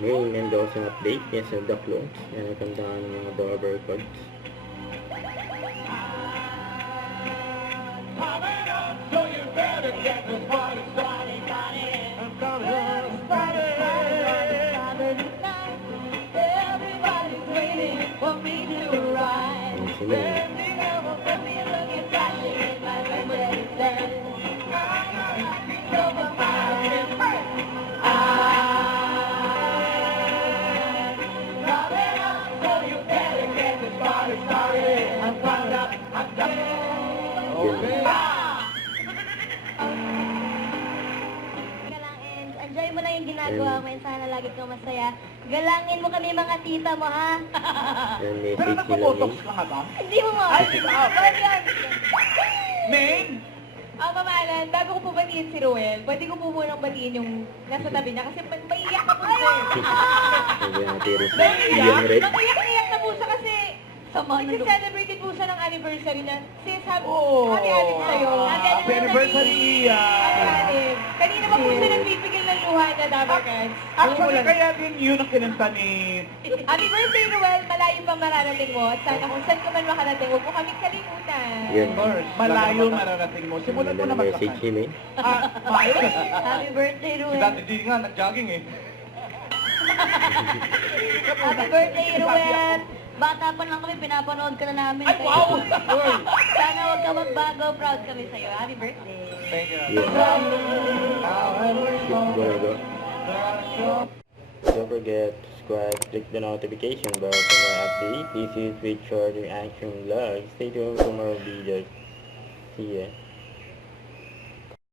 May Mendoza update. Yes, the clones. Yan, nakantaan ng mga Dover cards. Yan sila. Enjoy mo lang yung ginagawa mo and sana lagi kang masaya. Galangin mo kami mga tita mo, ha? Yan, Pero message nila nagpo-botox May. ka nga ba? Hindi mo mo. Ay, ikaw. Bawal yan. Main? Mama Alan, bago ko po batiin si Ruel, pwede ko po munang batiin yung nasa tabi niya kasi maiyak na po siya. Sabi natin rin sa Ian Red. Naiyak na po siya kasi Sama na celebrated po siya ng anniversary na. Sis, happy Oh. Alip sa'yo. Happy anniversary, Iya. Happy Alip. Kanina pa po siya nagpipigil ng luha na Dabber Cats. Actually, kaya din yun ang kinanta ni... Happy birthday, Ruel. Malayo pang mararating mo. At sana kung saan ka man makarating, huwag mo kaming kalimutan. Yan. Malayo mararating mo. Simulan mo Wala na na message magkakanta. ni May. Mayo. Happy birthday, Si Ruel. Dati G nga, nag-jogging eh. Happy birthday, Ruel. Bata pa lang kami, pinapanood ka na namin. Ay, wow! Sana huwag ka magbago. Proud kami sa'yo. Happy birthday. Thank you. Yan. Go. Don't forget to subscribe, click the notification bell for more updates. This is with Short Reaction Vlog. Stay tuned for more videos. See ya.